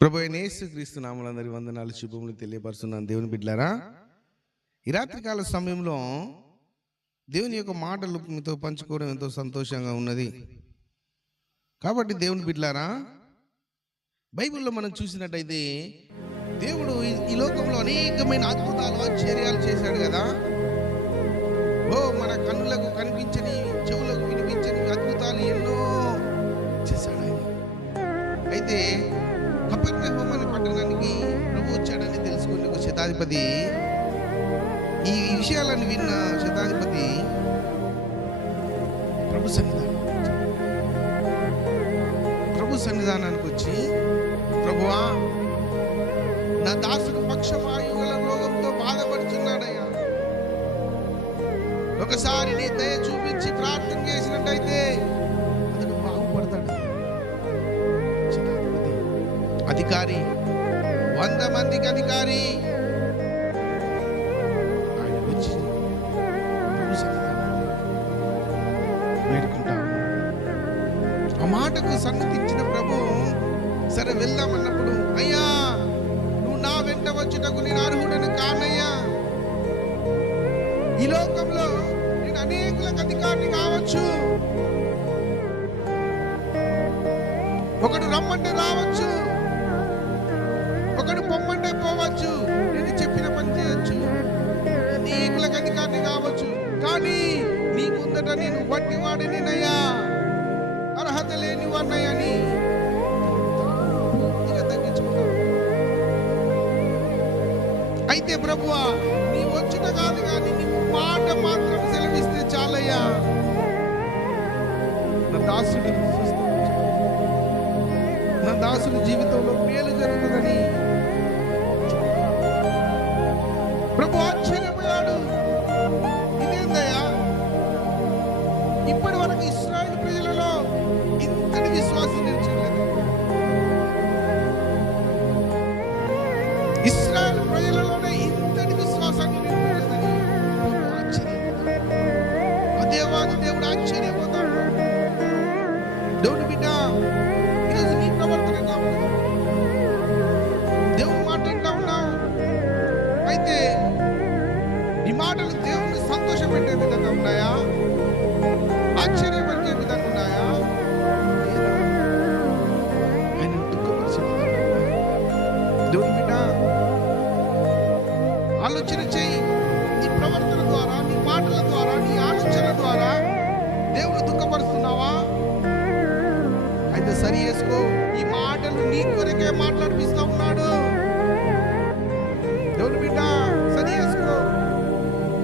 ప్రభు అయిన యేసుక్రీస్తు నామములందరి వందనాలు శుభములు తెలియపరుస్తున్నాను. దేవుని బిడ్డలారా, ఈ రాత్రికాల సమయంలో దేవుని యొక్క మాటలు మీతో పంచుకోవడం ఎంతో సంతోషంగా ఉన్నది. కాబట్టి దేవుని బిడ్డలారా, బైబిల్లో మనం చూసినట్టయితే దేవుడు ఈ లోకంలో అనేకమైన అద్భుతాలు ఆశ్చర్యాలు చేశాడు కదా. మన కన్నులకు కనిపించని, చెవులకు వినిపించని అద్భుతాలు ఎన్నో చేశాడు ఆయన. అయితే కపెర్నహూము అనే పట్టణానికి ప్రభు వచ్చాడని తెలుసుకుని ఒక శతాధిపతి, ఈ విషయాలను విన్న శతాధిపతి ప్రభు సన్నిధానానికి వచ్చి, ప్రభువా, నా దాసుడు పక్షవాయువుల రోగంతో బాధపడుతున్నాడయ్యా, ఒకసారి నీ దయ చూపించి ప్రార్థన చేసినట్టయితే అతడు బాగుపడతాడు. అధికారి, 100 మందికి అధికారి, ఆయన వచ్చి వేడుకుంటా. ఆ మాటకు సన్నతించిన ప్రభు సరే వెళ్దామన్నప్పుడు, అయ్యా, నువ్వు నా వెంట వచ్చుటకు నేను అర్హుడను కానయ్యా. ఈ లోకంలో నేను అనేకులకు అధికారిని కావచ్చు, ఒకడు రమ్మంటే రావచ్చు, ఒకడు పొమ్మంటే పోవచ్చు, నేను చెప్పిన పని చేయొచ్చు, అనేకులకు అధికారిని కావచ్చు, కానీ నీ ముందట నేను వట్టివాడినయ్యా, అర్హత లేని వాడినయ్యని తగ్గించుకున్నాను. అయితే ప్రభువా, నీ వచ్చుట కాదు కానీ నీవు మాట మాత్రం సెలవిస్తే చాలయ్యా, నా దాసుడి జీవితంలో మేలు జరుగుతుందని ప్రభు ఆశ్చర్యపోయాడు. ఇదేందయ్యా, ఇప్పటి వరకు ఇశ్రాయేలు ప్రజలలో ఇంతటి విశ్వాసం నిలిచలేదు, ఇశ్రాయేలు ప్రజలలోనే ఇంతటి విశ్వాసాన్ని నిలిపలేదని ఆశ్చర్యపోతాడు. ఆ దేవాది దేవుడు ఆశ్చర్యపోతాడు. దేవుని బిడ్డ, ఈరోజు నీ ప్రవర్తన ఎలా ఉన్నది? దేవుని మాట వింటా ఉన్నావు, అయితే నీ మాటలు దేవుని సంతోషపెట్టే విధంగా ఉన్నాయా? ఆశ్చర్యపరిచే విధంగా ఉన్నాయా? ఆయన దుఃఖపరిచే విధంగా ఉన్నాయా? దేవుని బిడ్డ, ఆలోచన చేయి. నీ ప్రవర్తన ద్వారా, నీ మాటల ద్వారా, నీ ఆలోచన ద్వారా దేవుడు దుఃఖపరుస్తున్నావా? అయితే సరి చేసుకో. ఈ మాటలు నీ కొరకే మాట్లాడిపిస్తా ఉన్నాడు. దేవుని బిడ్డ, సరి చేసుకో,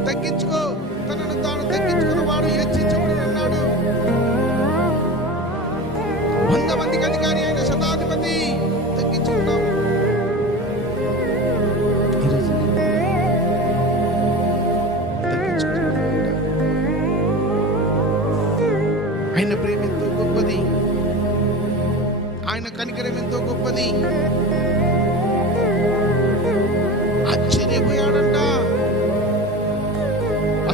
తగ్గించుకో. తనను తాను తగ్గించుకున్న వాడు హెచ్చించబడి అన్నాడు. 100 మందికి అధికారి అయిన శతాధిపతి తగ్గించుకున్నావు. ఆయన ప్రేమ ఎంతో గొప్పది, ఆయన కనికరం ఎంతో గొప్పది. ఆశ్చర్యపోయాడంట,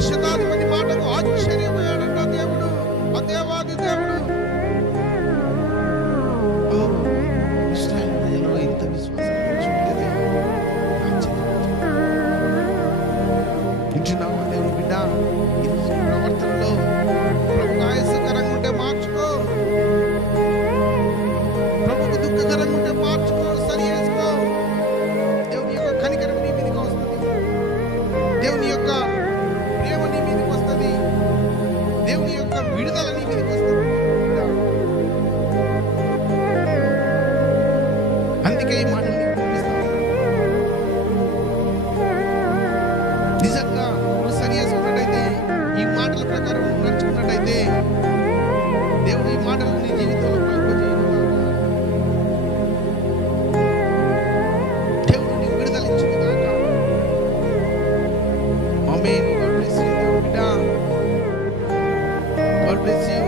శతాధిపతి మాటకు ఆశ్చర్యపోయాడంట దేవుడు, ఆ దేవాది దేవుడు. ఇశ్రాయేలు ప్రజలలో ఇంత విశ్వాసం చూడలేదు. ఇంటున్నావా దేవుని బిడ్డ? ఈరోజు ప్రవర్తనలో ప్రభుకు ఆయాసకరంగా ఉంటే మార్చుకో, ప్రభుకు దుఃఖకరంగా ఉంటే మార్చుకో, సరి చేసుకో. దేవుని యొక్క కనికరం నీ మీదకి వస్తుంది, దేవుని యొక్క ప్రేమ నీ మీదకి వస్తుంది, దేవుని యొక్క విడుదల నీ మీదకి వస్తుంది. అందుకే ఈ మాటలు నీకు పంపిస్తాను. నిజంగా నువ్వు సరి చేసుకున్నట్టయితే, ఈ మాటల ప్రకారం నడుచుకున్నట్టయితే, దేవుడు ఈ మాటలు నీ జీవితంలో పలుకోజేయను. దేవుడు నీ విడుదల ఇచ్చింది కాక. Amen. God bless you. God bless you.